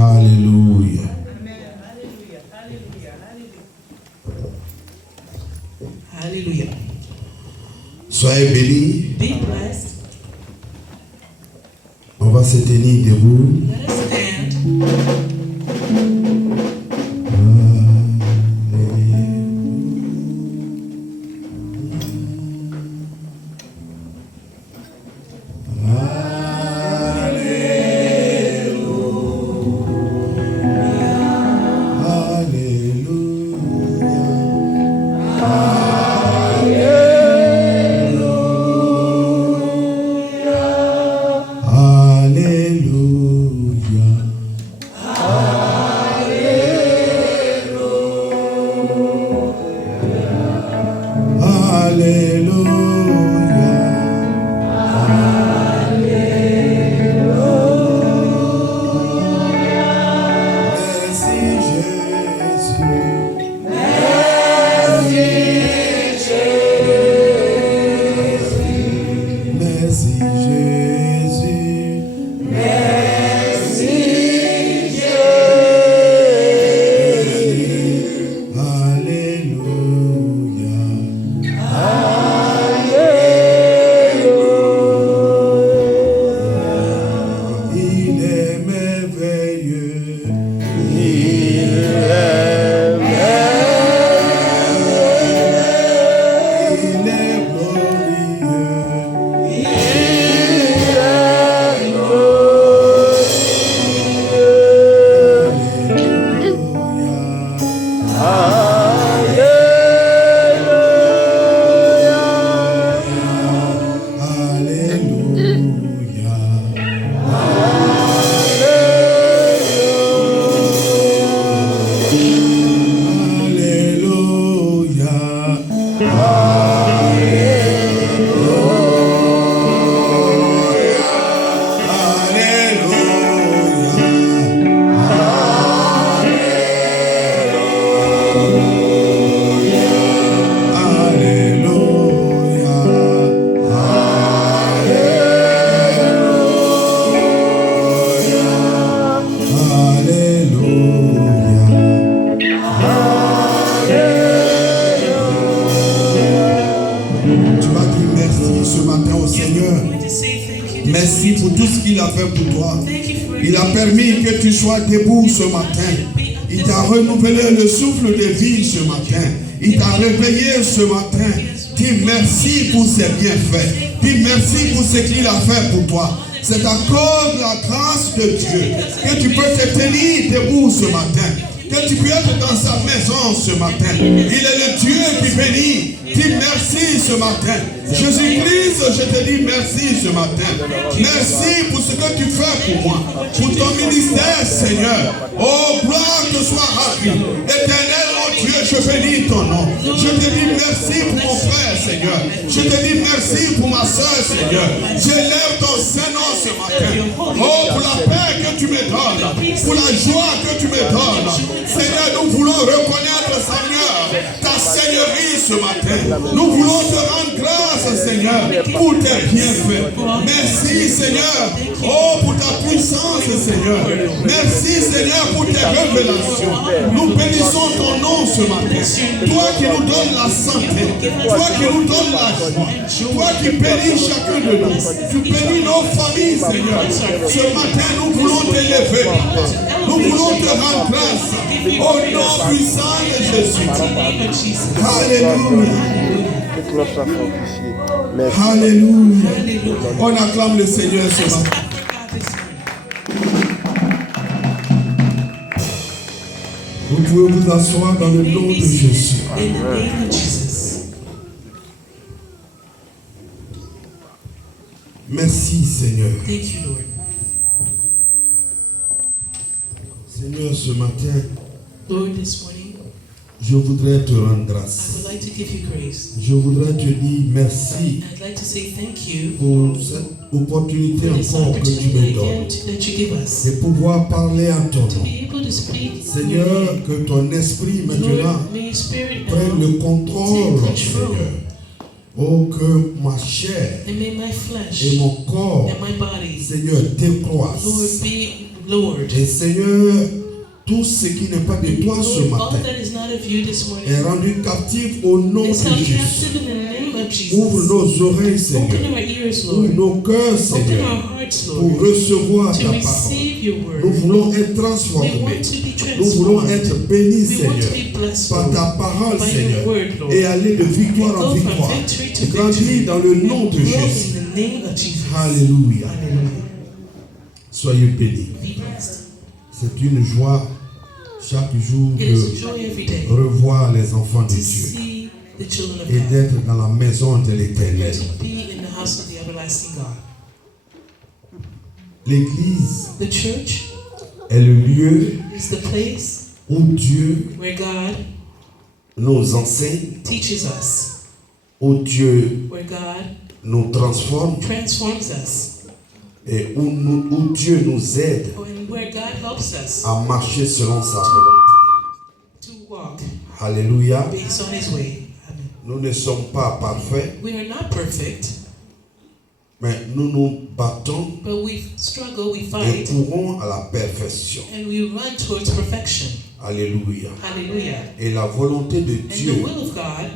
Alléluia. Alléluia. Soyez bénis. Be blessed. On va se tenir debout. Let us stand. Merci pour tout ce qu'il a fait pour toi. Il a permis que tu sois debout ce matin. Il t'a renouvelé le souffle de vie ce matin. Il t'a réveillé ce matin. Dis merci pour ses bienfaits. Dis merci pour ce qu'il a fait pour toi. C'est à cause de la grâce de Dieu que tu peux te tenir debout ce matin. Que tu peux être dans sa maison ce matin. Il est le Dieu qui bénit. Dis merci ce matin. Jésus-Christ, je te dis merci ce matin. Merci pour ce que tu fais pour moi. Pour ton ministère, Seigneur. Oh, gloire te soit rendue. Éternel, mon Dieu, je bénis ton nom. Je te dis merci pour mon frère, Seigneur. Je te dis merci pour ma soeur, Seigneur. J'élève ton Saint-Nom ce matin. Oh, pour la paix que tu me donnes. Pour la joie que tu me donnes. Seigneur, nous voulons reconnaître, Seigneur, ta seigneurie ce matin. Nous voulons te rendre grâce, Seigneur, pour tes bienfaits. Merci, Seigneur, oh, pour ta puissance, Seigneur. Merci, Seigneur, pour tes révélations. Nous bénissons ton nom ce matin. Toi qui nous donnes la santé, toi qui nous donnes la joie, toi qui bénis chacun de nous. Tu bénis nos familles, Seigneur. Ce matin, nous voulons t'élever, Papa. Nous voulons te rendre grâce. Au nom puissant de Jésus. Alléluia. Alléluia. On acclame le Seigneur ce matin. Vous pouvez vous asseoir dans le nom de Jésus. Merci, Seigneur. Seigneur, ce matin, Lord, this morning, je voudrais te rendre grâce. I would like to give you grace. Je voudrais te dire merci I'd like to say thank you pour cette opportunité for this encore que tu opportunity me again donnes that you give us de pouvoir parler à ton to nom. be able to speak. Seigneur, que ton esprit maintenant Lord, may your spirit prenne now le contrôle, take control. Seigneur. Oh, que ma chair And may my flesh et mon corps, and my body, Seigneur, décroissent. Lord, be lowered. Et Seigneur, tout ce qui n'est pas de toi ce Lord, all matin that is not of you this morning est rendu captif au nom de is held Jésus. captive in the name of Jesus. Ouvre nos oreilles, Open Seigneur. our ears, Ouvre Lord. nos cœurs, Open Seigneur, our hearts, pour Lord, recevoir ta to parole. receive your word. Nous voulons être We transformés. want to be Nous voulons transformed. être bénis, We want to Seigneur, be blessed, par Lord, ta parole, by Seigneur, your word, Lord. et aller de victoire en Go from victoire. victory to Grandir victory. dans le nom de Grow Jésus. in the name of Jesus. Alléluia. Hallelujah. Soyez bénis. Be blessed. C'est une joie chaque jour It is a de joy every day revoir les enfants de to Dieu see the children of et God, d'être dans la maison de l'Éternel. to be in the house of the everlasting God. L'Église The church est le lieu is the place où Dieu where God nous enseigne, teaches us, où Dieu where God nous transforme transforms us, et où Dieu nous aide and where God helps us à marcher selon sa volonté. to walk Alléluia. based on His way. Amen. Nous ne sommes pas parfaits, We are not perfect, mais nous nous battons but we struggle, we et fight, courons à la perfection. and we run towards perfection. Alléluia. Hallelujah. Et la volonté de And the Dieu, will of God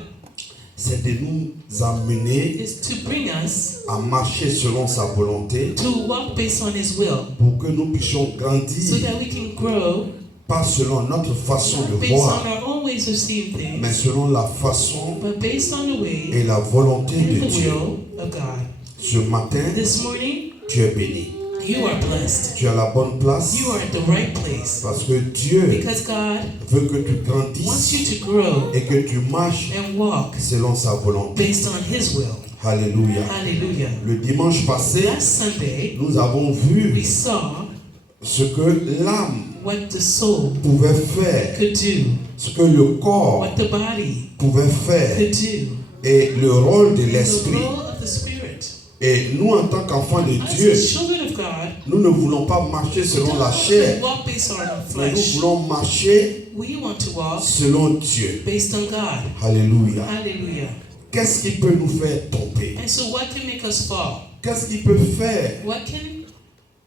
c'est de nous amener is to bring us à marcher selon sa volonté to walk based on His will, pour que nous puissions so grandir, that we can grow pas selon notre façon not de based voir, on our own ways of seeing mais things, selon la façon but based on the way et la volonté and de the Dieu. will of God. Ce matin, This morning, tu es béni. you are blessed. Tu es à la bonne place You are at the right place parce que Dieu because God veut que tu wants grandisses you to grow et que tu marches and walk selon sa volonté. based on His will. Alléluia. Hallelujah. Le dimanche passé, Last Sunday, nous avons we vu saw ce que l'âme what the soul pouvait faire, could do, ce que le corps what the body pouvait faire could do, et le rôle de the l'esprit. role of the Spirit. Et nous, en tant qu'enfants de As Dieu, the children of God, nous ne voulons pas marcher selon la chair, walk based on our mais nous flesh. voulons marcher We want to walk selon Dieu. based on God. Alléluia. Hallelujah. Qu'est-ce qui peut nous faire tomber? And so what can make us fall? Qu'est-ce qui peut faire What can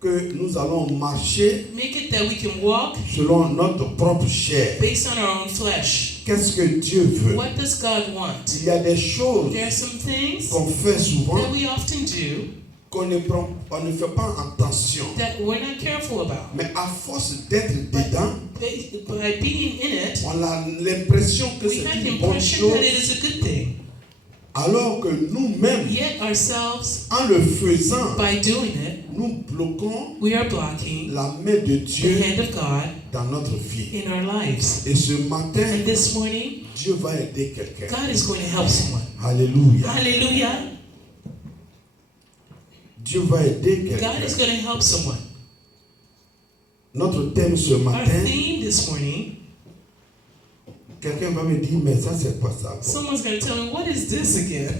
que nous allons marcher make it that we can walk selon notre propre chair? based on our own flesh? Qu'est-ce que Dieu veut? What does God want? Il y a des choses There are some things qu'on fait souvent that we often do on ne fait pas attention. that we're not careful about. Mais à force d'être dedans, By being in it, on a l'impression que we c'est have the une bonne impression that chose, it is a good thing. alors que nous-mêmes, Yet ourselves, en le faisant, by doing it, nous bloquons we are blocking la main de the Dieu hand of God dans notre vie. in our lives. Et ce matin, And this morning, Dieu va aider quelqu'un. God is going to help someone. Alléluia. Hallelujah. Dieu va aider God quelqu'un. is going to help someone. Notre thème ce Our matin, theme this morning, quelqu'un va me dire, mais ça c'est quoi ça? someone's going to tell me, what is this again?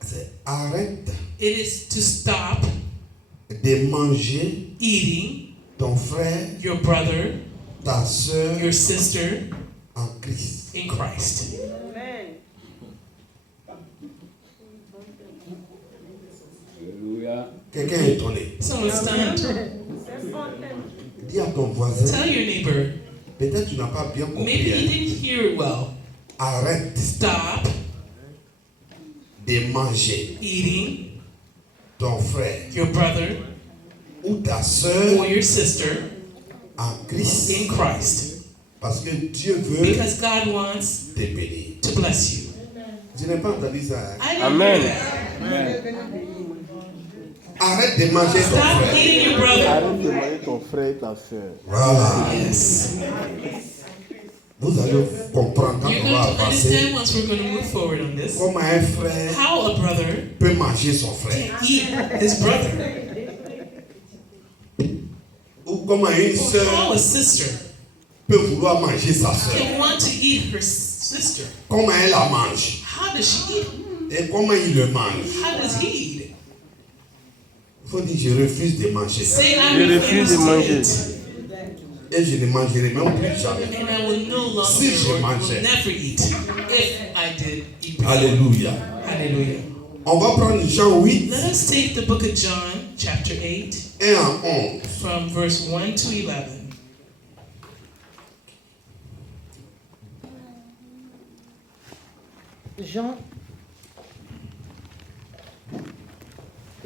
C'est arrête It is to stop de manger eating ton frère, your brother, ta soeur your sister en Christ. in Christ. Quelqu'un est étonné. Someone's stunned. Dis à ton voisin, Tell your neighbor, peut-être tu n'as pas bien maybe compris. he hein. didn't hear it well. Arrête Stop de manger eating ton frère your brother ou ta soeur or your sister en Christ. in Christ. Parce que Dieu veut Because God wants te bénir. to bless you. Je n'ai pas entendu ça. hein. I didn't Amen. hear that. Arrête de manger ton Stop frère. eating your brother. Arrête de manger ton frère et ta soeur. Voilà. Yes. Vous allez comprendre quand You're on going va to avancer understand once we're going to move forward on this. comment un frère How a brother peut manger son frère. can eat his brother. Ou comment une Or soeur how a sister peut vouloir manger sa soeur. can want to eat her sister. Comment elle la mange. How does she eat? Et comment il le mange. How does he eat? Il faut dire, je refuse de manger. Say, I Je refuse de to manger. eat. Et je ne mangerai même plus jamais. And I will no longer Si je or will mangeais. never eat if I did eat bread. Alléluia. Hallelujah. On va prendre Jean 8, Let us take the book of John, chapter 8, 1 à 11. from verse 1 to 11.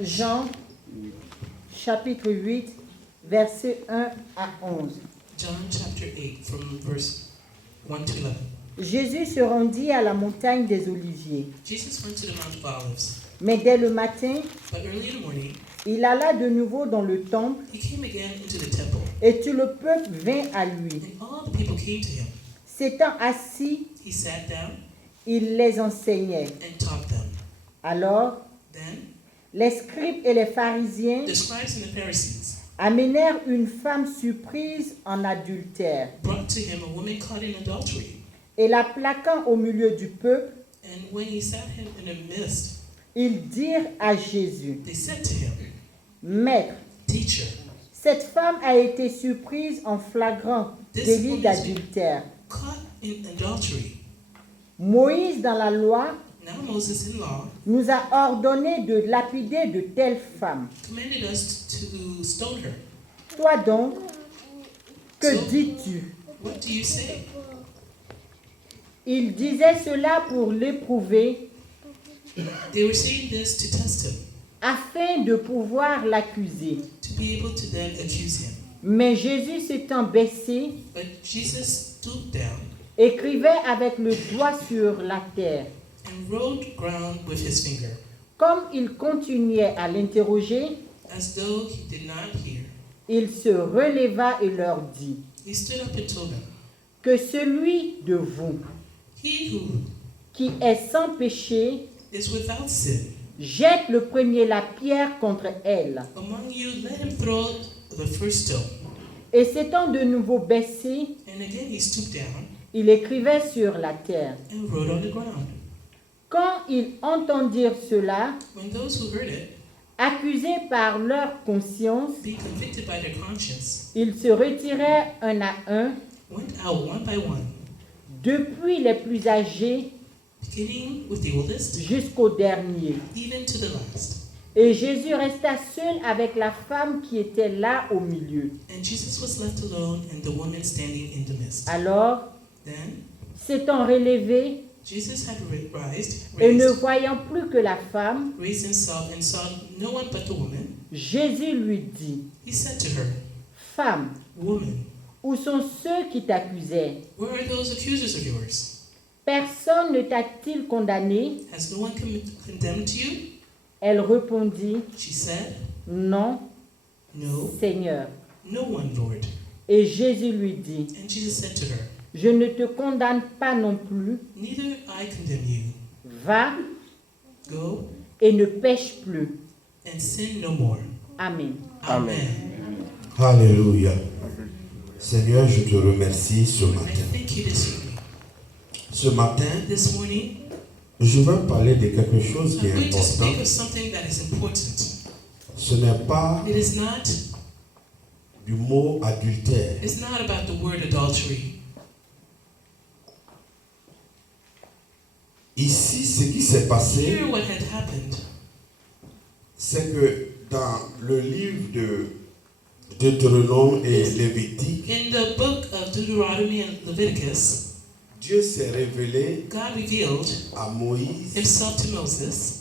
Jean, chapitre 8, versets 1 à 11. John chapter 8, from verse 1 to 11. Jésus se rendit à la montagne des Oliviers. Jesus went to the Mount of Olives, Mais dès le matin, but early in the morning, il alla de nouveau dans le temple he came again into the temple, et tout le peuple vint à lui. and all the people came to him. S'étant assis, He sat down il les enseignait. and taught them. Alors, Then les scribes et les pharisiens the scribes and the Pharisees amenèrent une femme surprise en adultère brought to him a woman caught in adultery. et la plaquant au milieu du peuple, And when he sat him in the midst, ils dirent à Jésus, they said to him, Maître, Teacher, cette femme a été surprise en flagrant délit d'adultère. caught in adultery. Moïse, dans la loi, Now Moses in law nous a ordonné de lapider de telles femmes. commanded us to stone her. Toi donc, que dis-tu? What do you say? Il disait cela pour l'éprouver, They were saying this to test him, afin de pouvoir l'accuser. to be able to then accuse him. Mais Jésus s'étant baissé, But Jesus stooped down écrivait avec le doigt sur la terre. and wrote ground with his finger, Comme il continuait à l'interroger, as though he did not hear. il se releva et leur dit, He stood up and told them, que celui de vous He who qui est sans péché is without sin jette le premier la pierre contre elle. among you, let him throw the first stone. Et s'étant de nouveau baissé, And again he stooped down il écrivait sur la terre. and wrote on the ground. Quand ils entendirent cela, When those who heard it, accusés par leur conscience, being convicted by their conscience, ils se retirèrent un à un, went out one by one, depuis les plus âgés beginning with the oldest, jusqu'au dernier. even to the last. Et Jésus resta seul avec la femme qui était là au milieu. And Jesus was left alone and the woman standing in the midst. Alors, Then s'étant relevé Jesus had et ne raised voyant plus que la femme, himself and saw no one but the woman. Jésus lui dit, He said to her, Femme, Woman, où sont ceux qui t'accusaient? where are those accusers of yours? Personne ne t'a-t-il condamné? Has no one condemned you? Elle répondit, She said, Non, No, Seigneur. no one, Lord. Et Jésus lui dit, And Jesus said to her, Je ne te condamne pas non plus, Neither I condemn you. va Go et ne pêche plus. and sin no more. Amen. Amen. Alléluia. Seigneur, je te remercie ce I matin. thank you this evening. Ce matin, This morning, je vais parler de quelque chose qui I'm est going to important. speak of something that is important. Ce n'est pas It is not, du mot adultère. it's not about the word adultery. Ici, ce qui s'est passé, Here, what had happened c'est que dans le livre de Deutéronome et Lévitique, in the book of Deuteronomy and Leviticus, Dieu s'est révélé God revealed à Moïse himself to Moses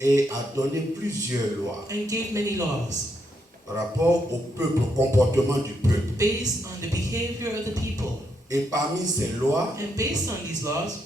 et a donné plusieurs lois and gave many laws par rapport au peuple, au comportement du peuple. based on the behavior of the people. Et parmi ces lois, And based on these laws,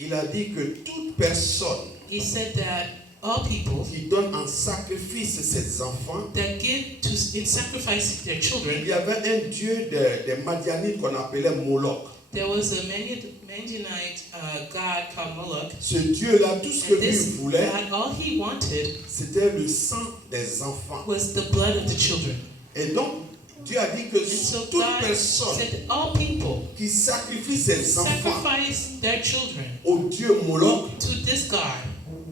il a dit que toute personne he said that all people qui donne en sacrifice ses enfants, that give to in sacrifice their il children, y avait un dieu des Madianites qu'on appelait Moloch. there was a Midianite god called Moloch. Ce dieu-là, tout ce que And lui this voulait, god, all he wanted c'était le sang des enfants. was the blood of the children. Et donc, Dieu a dit que And so toute God personne said that all people qui sacrifie ses enfants sacrifice their children au dieu Moloch, to this god,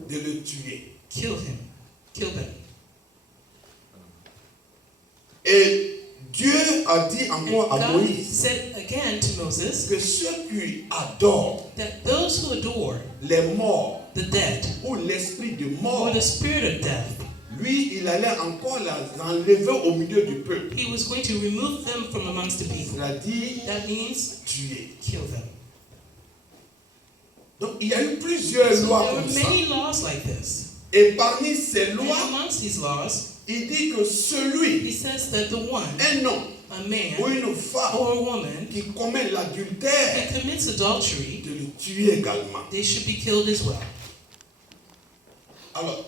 de le tuer. kill them. Et Dieu a dit And encore à God Moïse said again to Moses que ceux qui adorent that those who adore les morts, the dead, ou l'esprit de or mort, the spirit of death. lui, il allait encore les enlever au milieu du peuple. He was going to remove them from amongst the people. C'est-à-dire That means tuer. kill them. Donc il y a eu plusieurs So lois there comme were ça. many laws like this. Et parmi ces And lois, amongst these laws, il dit que celui, he says that the one, un homme a ou man une femme or a woman, qui commet l'adultère, that commits adultery, de le tuer également. they should be killed as well. Alors,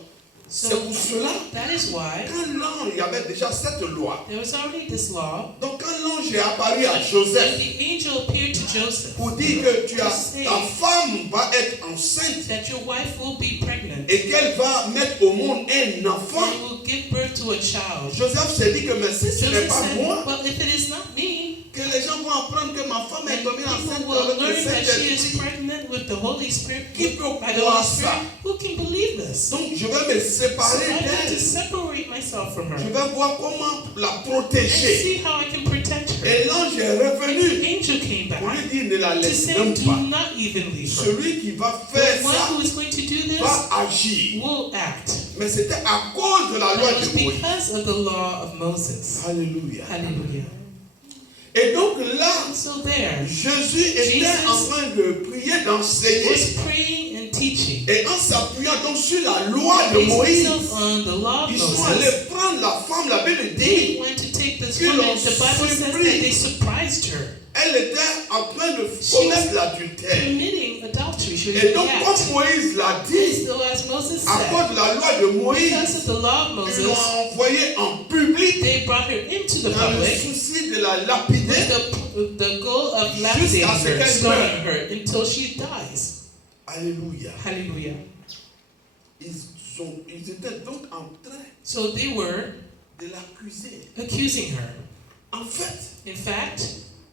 c'est So pour cela, that is why quand l'ange, il y avait déjà cette loi. there was already this law. Donc quand l'ange est apparu à When Joseph the angel appeared to Joseph pour dire que ta femme va être enceinte that your wife will be pregnant et qu'elle va mettre au monde un enfant, and will give birth to a child, Joseph s'est dit que mais si ce n'est Joseph pas said, moi, well, if it is not me, que les gens vont apprendre que ma femme est then tombée enceinte people will avec le learn that she is Saint-Esprit. pregnant with the Holy Spirit. Qui peut By the croire Holy Spirit, ça? who can believe this? Donc je vais me So séparer I'm going to d'elle. separate myself from Je her vais voir comment la and protéger. see how I can protect her. Et l'ange est And the revenu angel came pour lui back dire ne la to laisse say, même do pas. not even leave her. Celui qui va The faire one ça who is going to do this va agir. will act. Mais c'était à cause de la And loi it was de Moïse. because of the law of Moses. Alléluia. Hallelujah. Et donc là, So there, Jésus était Jesus en train de prier, d'enseigner. was praying and teaching. Et en s'appuyant donc sur la loi de Based Moïse, himself on the law of ils sont Moses. allés prendre la femme, la Bible They dit, went to take this Qu'ils woman. l'ont The Bible says that surpris. they surprised her, elle était en train de commettre l'adultère. committing adultery. She was Et in donc, the act. comme Moïse l'a dit, So as Moses à said, cause de la loi de because Moïse, of the law of ils l'ont Moses, envoyée en public they brought her into the dans le public souci de la lapider. with the goal of lapidating Jusqu'à ce her, qu'elle stoning her until she dies. Alléluia. Hallelujah. Ils étaient donc en train So they were de l'accuser. accusing her. En fait, In fact,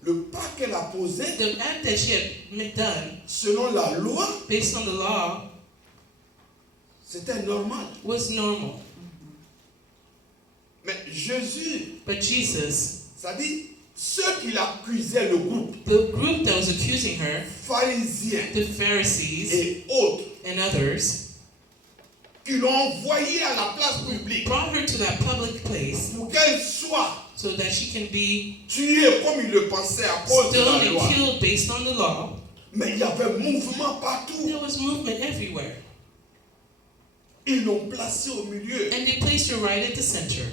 le pas qu'elle a posé, the act that she had done, selon la loi, based on the law, c'était normal. was normal. Mais Jésus, But Jesus, ça dit, ceux qui l'accusaient, le groupe, the group that was accusing her, pharisiens the Pharisees et autres, and others, qui l'ont envoyée à la place publique brought her to that public place pour qu'elle soit so that she can be tuée comme ils le pensaient à cause de stoned la and loi. killed based on the law. Mais il y avait mouvement partout. There was movement everywhere. Ils l'ont placée au milieu. And they placed her right at the center,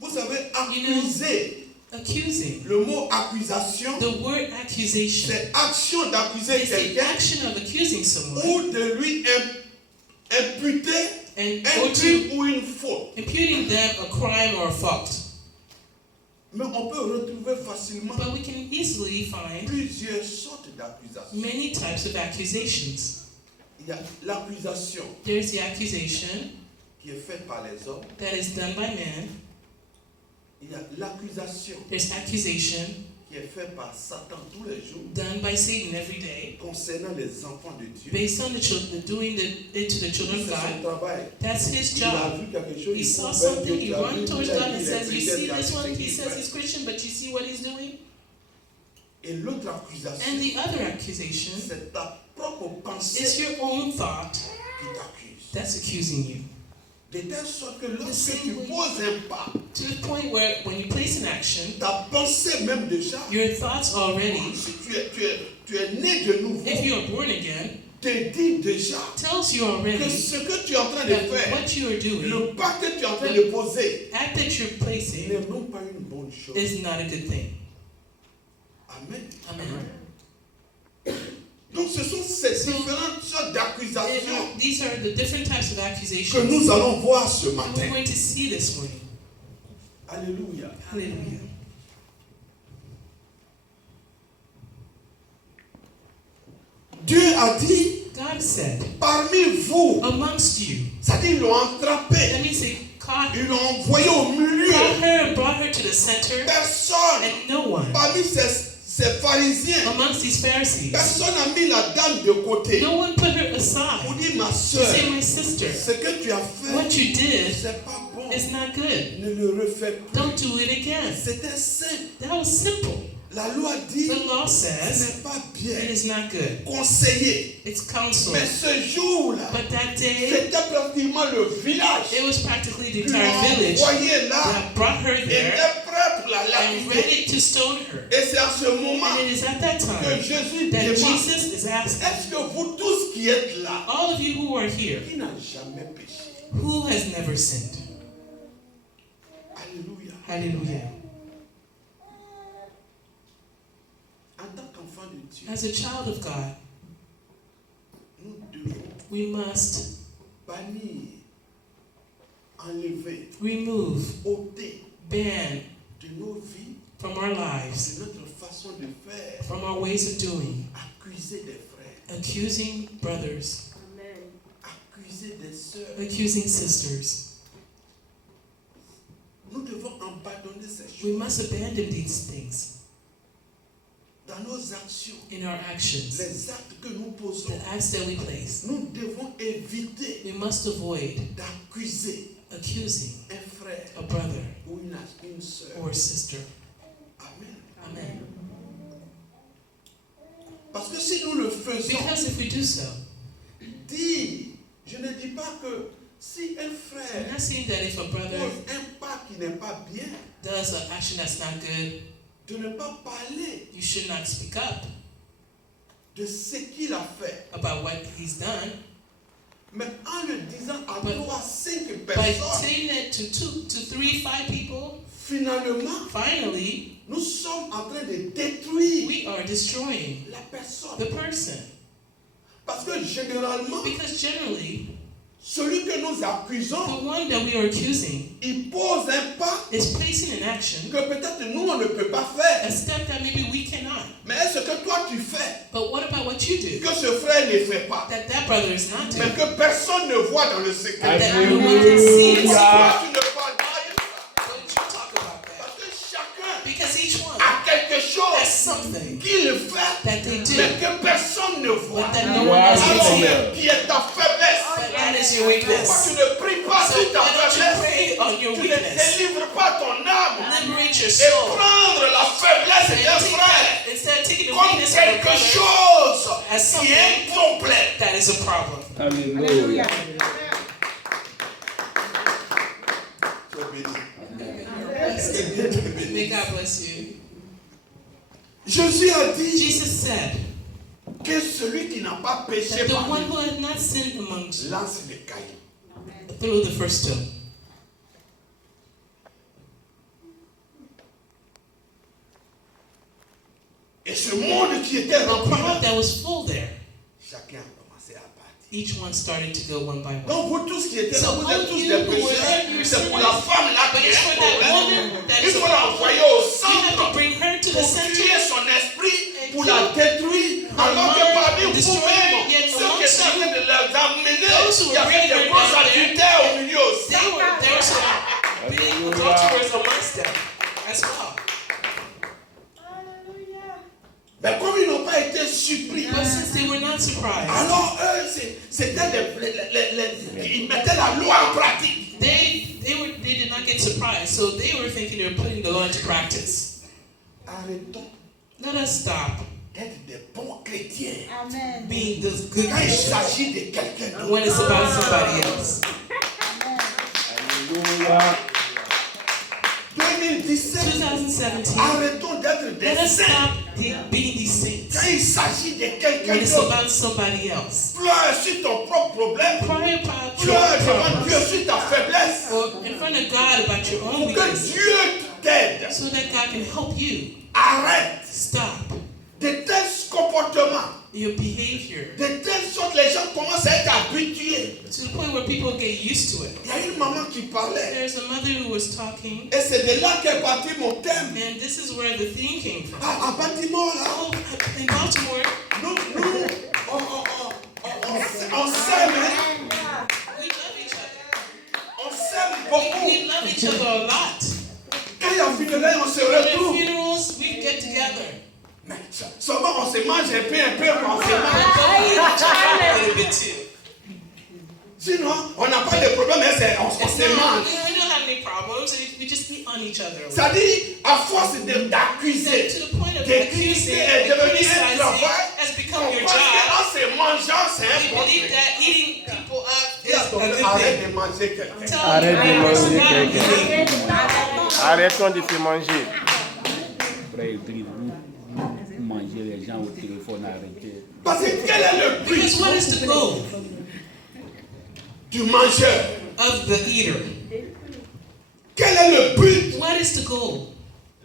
Vous savez, accuser, accusing. le mot accusation, The word accusation c'est action d'accuser is the quelqu'un action of accusing someone ou de lui imputer and un or to crime ou une faute. imputing them a crime or a fault. Mais on peut retrouver facilement But we can easily find plusieurs sortes d'accusations. many types of accusations. Il y a l'accusation There's the accusation qui est faite par les hommes. that is done by man. Il y a l'accusation There's accusation qui est faite par Satan tous les jours done by Satan every day concernant les enfants de Dieu. based on the children, doing it to the children of C'est son God. travail. That's his Il a job. vu quelque chose, He il saw court vers something, Dieu, he tu as vu, runs towards il a God dit, and il est says, you chrétien, see tu as this vu one, ce he qu'il says fait. he's Christian, but you see what he's doing? Et l'autre accusation, And the other accusation c'est ta propre is pensée your own thought qui t'accuse. that's accusing you. De telle sorte que The lorsque same tu way. poses un pas, To the point where when you place an action, ta pensée même déjà, your thoughts already, si tu es né de nouveau, if you are born again, te dit déjà tells you que already ce que tu es en train de that faire, what you are doing, le pas que tu es en train de poser, act that you're n'est placing, même pas une bonne chose. is not a good thing. Amen. Amen. Donc ce sont ces différentes sortes d'accusations These are the different types of que accusations nous allons voir ce that we're matin. going to see this morning. Alléluia. Hallelujah. Dieu a dit, God said, parmi vous, amongst you, c'est-à-dire ils l'ont attrapé, that means they caught ils l'ont envoyé au milieu. her and brought her to the center, Personne, and no one parmi ces pharisiens, amongst these Pharisees, personne n'a mis la dame de côté no one put her pour aside dire, ma to soeur, say, my sister, ce que tu as fait, what you did c'est pas bon. is not good. Ne le refais plus. Don't do it again. C'était simple. That was simple. La loi dit, The law ce says n'est pas bien. it is not good. Conseiller. It's counsel. Mais ce jour-là, But that day, c'était pratiquement le village it was practically the qui l'a entire village envoyé là that brought her et there était prêt pour la and lapider. ready to stone her. Et c'est à ce moment And it is at that que time Jésus that demande, Jesus is asking, est-ce que vous tous qui êtes là, all of you who are here, qui n'a jamais péché? who has never sinned? Alléluia. Hallelujah. En tant qu'enfant de Dieu, As a child of God, nous devons we must bannir, enlever, remove, ôter ban de nos vies, from our lives, de notre façon de faire, from our ways of doing, accuser des frères, accusing brothers, accuser des sœurs. accusing sisters. Nous devons abandonner ces We choses must abandon these things dans nos actions, in our actions, les actes que nous posons. the acts that we place. Nous devons éviter We must avoid d'accuser accusing un frère a brother ou une sœur. or a sister. Amen. Amen. Parce que si nous le faisons, Because if we do so, je ne dis pas que si un I'm frère not saying that if a brother pose un pas qui n'est pas bien, does an action that's not good, de ne pas parler you should not speak up de ce qu'il a fait, about what he's done. mais en le disant à But 3-5 By personnes, saying it to 2 to 3, 5 people, finalement, finally, nous sommes en train de détruire we are destroying la personne. the person. Parce que généralement, Because generally, celui que nous the accusons, one that we are accusing il pose un pas is placing an action, que peut-être nous on ne peut pas faire. a step that maybe we cannot. Mais est-ce que toi tu fais But what about what you do que ce frère ne fait pas, that brother is not mais doing? que personne ne voit dans le secret? That no one can see it. Pourquoi tu ne parles pas de ça? Why don't you talk about that? Parce que chacun Because each one a quelque has chose something qu'il fait, that they do, mais que personne ne voit. but that no one else can Alors, see. qui est ta faiblesse? But that is your Pourquoi weakness. tu ne pries pas So sur ta why don't you faiblesse? pray on your Tu ne weakness? délivres pas ton âme Liberate your et soul. prendre la faiblesse And d'un take frère that, instead of taking the comme weakness of a quelque brother chose as qui something est incomplet. that is a problem. Alléluia. Tu es béni. May God bless you. Jésus a dit Jesus said que celui qui n'a pas péché that the parmi one who had not sinned among you lance les cailloux. throw the first stone. Et ce monde qui était The rempli, crowd that was full there, chacun a commencé à partir. each one started to go one by one. Donc vous tous qui étiez là, So vous all êtes tous you des who were pécheurs. there, you're C'est pour la sinners. femme là But qui it's est for un that problème. woman that Il is a faut problem. l'envoyer au You have to centre bring her to the pour center tuer son esprit, and pour la détruire. Alors que mind, parmi destroy vous-même, yet ceux qui amongst étaient en train de les amener, those who il y were avait bringing des her grosses down there, adultères au milieu aussi. there were some big adulterers amongst them as well. Mais comme ils n'ont pas été surpris, But since they were not surprised, alors eux, c'était ils mettaient la loi en pratique. they did not get surprised. So they were thinking they were putting the law into practice. Arrêtons Let us stop d'être des bons chrétiens Amen. being those good quand il Christians s'agit de quelqu'un d'autre. when it's about somebody else. Alléluia. 2017, 2017, arrêtons d'être des let us saints stop being these quand saints il s'agit de quelqu'un when it's d'autre. about somebody else. Pleure sur ton propre problème. Cry about your Pleure devant Dieu problems sur ta faiblesse. or in front of God about your own Pour que weakness Dieu t'aide. so that God can help you. Arrête Stop de tels comportements. your behavior De telle sorte les gens commencent à être habitués. to the point where people get used to it. Il y a une maman qui parlait. There's a mother who was talking, Et c'est de là qu'est parti mon thème. and this is where the theme came from. À bâtiment là, Oh, in Baltimore, nous on s'aime, hein? we love each other. On s'aime beaucoup. We love each other a lot. Quand il y a funérailles, on se At retrouve. funerals, we get together. Mais seulement on se mange un peu, quand on se mange. But we eat each other a little bit too. Sinon, on n'a pas de problème, mais on It's se not, mange. we don't have any problems. We just eat on each other. C'est-à-dire, à force d'accuser, To the point Décrispé est devenu un travail. has become On your pense job. qu'en se mangeant, c'est un We bon believe truc. that eating people up Dis is à a ton good frère, arrête thing. de manger quelqu'un. Tell Arrête your de neighbor, manger stop quelqu'un. eating. Arrêtons de se manger. Après, il dit, vous mangez les gens au téléphone, arrêtez. Parce que quel est le but Because what is the goal du mangeur? of the eater? Quel est le but What is the goal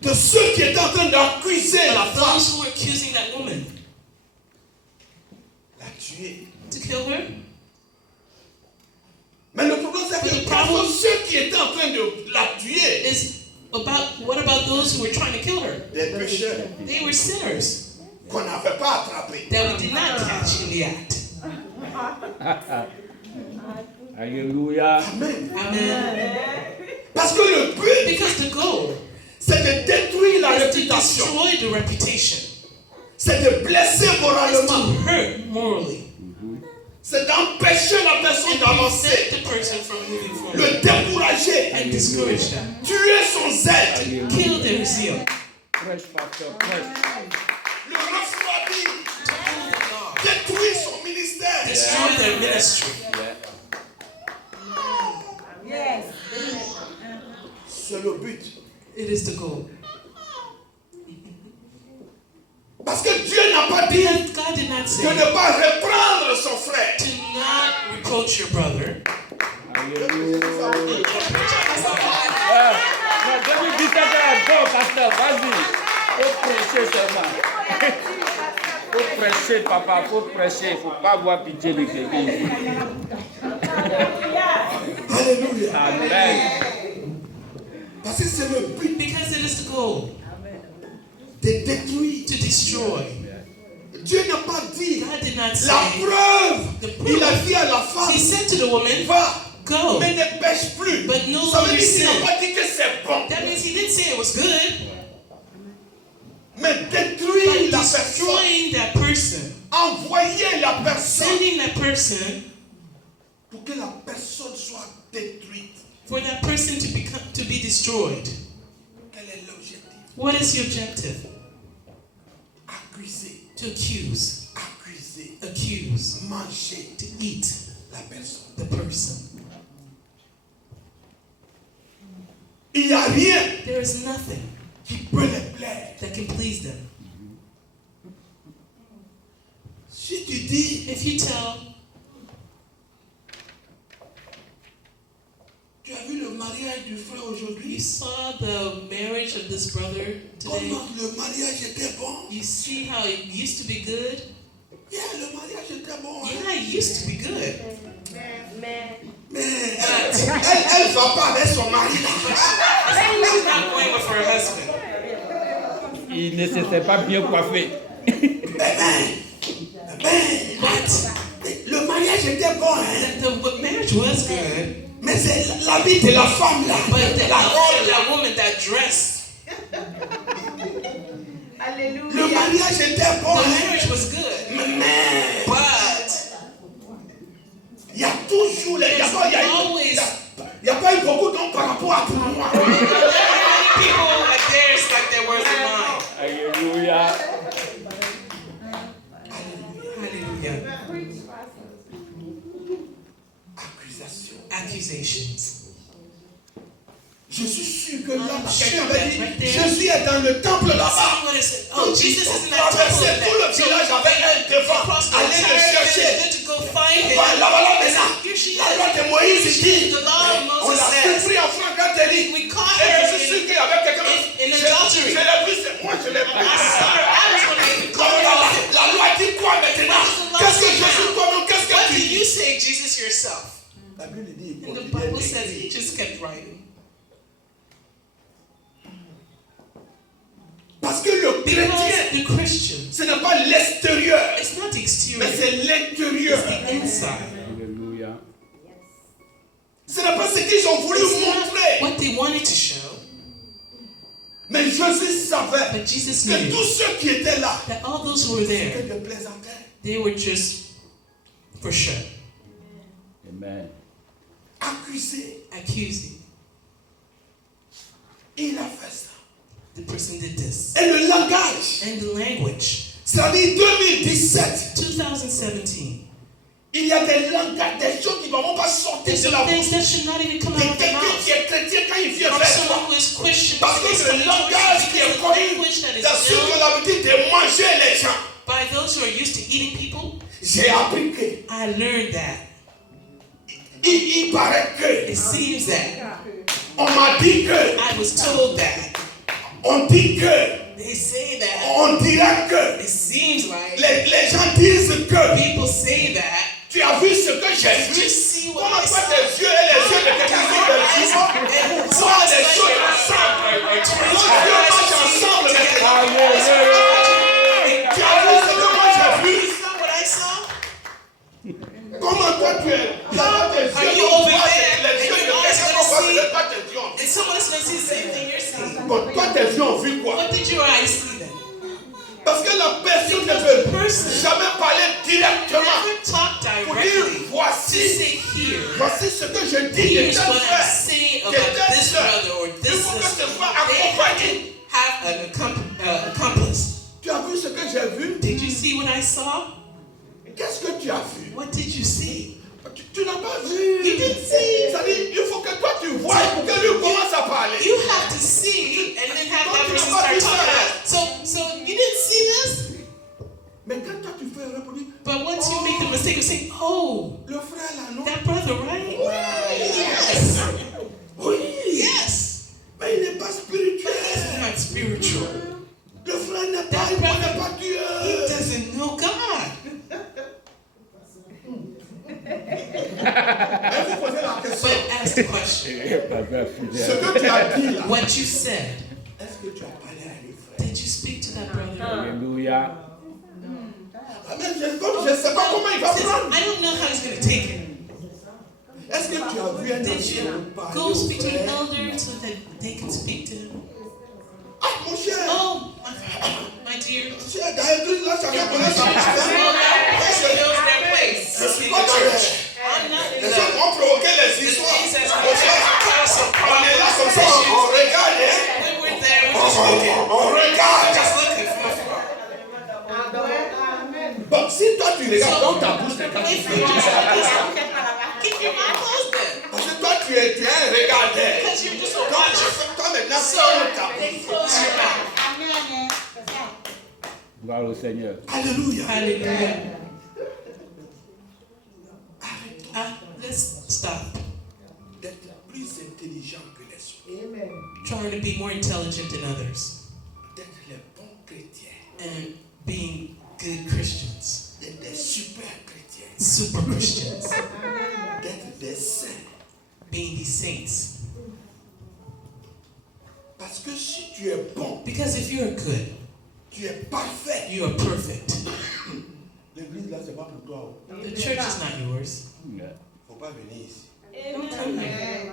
de ceux qui étaient en train d'accuser la of femme? those who are accusing that woman? La tuer. To kill her? Mais le problème, c'est But the que problem- quand ceux qui étaient en train de la tuer, What about those who were trying to kill her? des pécheurs They were sinners qu'on n'avait pas attrapés. that we did not catch in the act. Alléluia. Amen. Amen. Parce que le but, Because the goal c'est de détruire la is to réputation. destroy the reputation. C'est de blesser It's moralement. to hurt morally. C'est d'empêcher la personne And d'avancer. prevent the person from moving forward. Le décourager. And discourage them. Tuer son zèle. Kill their zeal. Prêche, pasteur, prêche. Le refroidir. To cool them off. Détruire son ministère. Destroy their ministry. C'est le but. It is the goal. Parce que Dieu n'a pas dit Because God did not de say ne pas reprendre son frère. to not reproach your brother. Alléluia. Non, 2017 est bon, pasteur, vas-y. Faut prêcher seulement. Faut prêcher, papa, faut prêcher. Faut pas avoir pitié de quelqu'un. Alléluia. Amen. Parce que c'est le but Because it is the goal de détruire. to destroy. Dieu n'a pas dit. God did not La say. preuve. The proof. Il a dit à la femme, He said to the woman, va, go. mais ne pêche plus. But no Ça veut longer dire qu'il sin. n'a pas dit que c'est bon. That means he didn't say it was good. Mais détruire But la personne. destroying that person, Envoyer la personne sending that person pour que la personne soit détruite. for that person to be destroyed. Quel est l'objectif? What is the objective? Accuser, To accuse, manger to eat la personne. the person. Il n'y a rien There is nothing qui peut les plaire. that can please them. Si tu dis, If you tell, tu as vu le mariage du frère you aujourd'hui? saw the marriage of this brother today, Comment le mariage était bon? you see how it used to be good? Yeah, le mariage était bon. Hein? Yeah, it used to be good. Mais elle va pas avec son mari là. She's not going with her husband. Il ne s'était pas bien coiffé. But Le mariage était bon. Hein? the marriage was good. Mais c'est l'habit de la femme là. But the La robe là. that woman, that dress, Le mariage était bon. the Hein? marriage was good. Mais But il y a toujours les. Il y a pas eu beaucoup d'hommes par rapport à tout moi. there are many people like theirs like there was in mine. Alléluia. Hallelujah. Accusation. Accusations. Je suis sûr que là, I'm quelqu'un sure avait dit, right there. Jésus est dans le temple là-bas. Someone is, oh, Jesus is in that Traverser temple. tout le village avec un devant. Across the Allez le entire chercher. village to go find him. Là-bas, maintenant. Here she La loi is. de Moïse dit, The law of on Moses l'a says, surpris en flagrant délit. we caught Et her je suis sûr qu'il y avait quelqu'un. in Je adultery. l'ai vu, c'est moi, je l'ai vu. I saw her. I was wondering, La loi dit quoi maintenant? Qu'est-ce que Jésus toi-même, qu'est-ce what que do tu dis? you say, Jesus, yourself? La Bible dit, And the Bible says he just kept writing. parce que le Because chrétien, the Christian, ce n'est pas l'extérieur, it's not the mais exterior, c'est l'intérieur. it's the inside. Alléluia. Ce n'est pas ce qu'ils ont voulu It's not montrer. what they wanted to show, Mais Jésus savait but Jesus que knew tous ceux qui étaient là that all those who were étaient there, de plaisantins. they were just for sure Amen. Accusés. accusing. Il a fait ça. the person did this. Et le langage, And the language. c'est-à-dire 2017, 2017. il y a des langages, des choses qui ne vont pas sortir There's de la some bouche. things that should not even come out Et of their quelqu'un mouth. qui est chrétien, quand il vient From vers someone toi, who is Christian. parce que le langage qui est connu, dans ceux qui ont l'habitude de manger les gens, By those who are used to eating people, j'ai appris que, I learned that. il paraît que, It seems that. on m'a dit que, I was told that. on dit que, They say that. on dirait que, It seems like. les gens disent que, People say that. tu as vu ce que j'ai Did you vu, see what comment I toi saw? tes yeux et les yeux de quelqu'un qui sont des jumeaux, voient les choses ensemble, nos yeux marchent ensemble maintenant. Tu as vu ce que moi j'ai vu? You saw what I saw? Comment toi tu es? Tu as tes Are yeux you pour over voir there? les yeux And de your eyes quelqu'un gonna pour voir see? ce que toi tes yeux ont vu. And someone else gonna see the same thing you're seeing. Bon, toi tes yeux ont vu quoi? What did your eyes see then? Parce que la personne ne Because peut the person jamais parler directement never talk pour dire directly to voici, say here. voici ce que je dis de Here's tel what I frère, say de about tel this soeur. brother or Il this faut que sister. ce soit They have accompagné. to have an accomplice. Tu as vu ce que j'ai vu? Did you see what I saw? Qu'est-ce que tu as vu? What did you see? Tu n'as pas vu. You didn't see. C'est-à-dire, il faut que toi tu vois pour que lui commence à parler. You have to see and then have that person start talking about. So you didn't see this? Mais quand toi tu fais répondre, But once you make the mistake of saying, oh, le frère là, non? that brother, right? Oui. Yes. Oui. Yes. Mais il n'est pas But spirituel. he's not spiritual. Le frère n'est pas, That il brother, n'est pas he Dieu. doesn't know God. Mais vous posez la question. But ask the question. Ce que tu as dit là, What you said, est-ce que tu as parlé à lui, frère? did you speak to that brother? Alléluia. Ah, mais je ne sais pas comment il va Says, prendre. I don't know how he's going to take it. Est-ce que tu as vu un Did ancien you parler go au speak to an frère? elder so that they can speak to him? Ah, mon cher. Oh, my dear. Tu es dans l'église là, chacun connaît sa place. Everybody knows their place. Je suis pas dans les... I'm not in Les the... gens ont provoqué les The histoires. things that's Mon cher, on est là comme ça, on regarde, hein. when we're there, we're just looking. On regarde. Just looking from afar. Bon, si toi tu regardes dans ta bouche, c'est quand tu If fais. you just look inside, keep your mouth closed then. Parce que toi tu es un regardeur. Because you're just a Donc, watcher. toi maintenant, So, ferme ta then bouche. close your mouth. Gloire au Seigneur. Alléluia. Hallelujah. Let's stop D'être plus intelligent que les autres. trying to be more intelligent than others D'être les bons chrétiens. and being good Christians, D'être des super chrétiens. super Christians, D'être des saints. being these saints. Parce que si tu es bon, Because if you're good, tu es parfait. you are perfect. L'église là, c'est pas pour toi. The church is not yours. Yeah. Faut pas venir ici. Don't come here.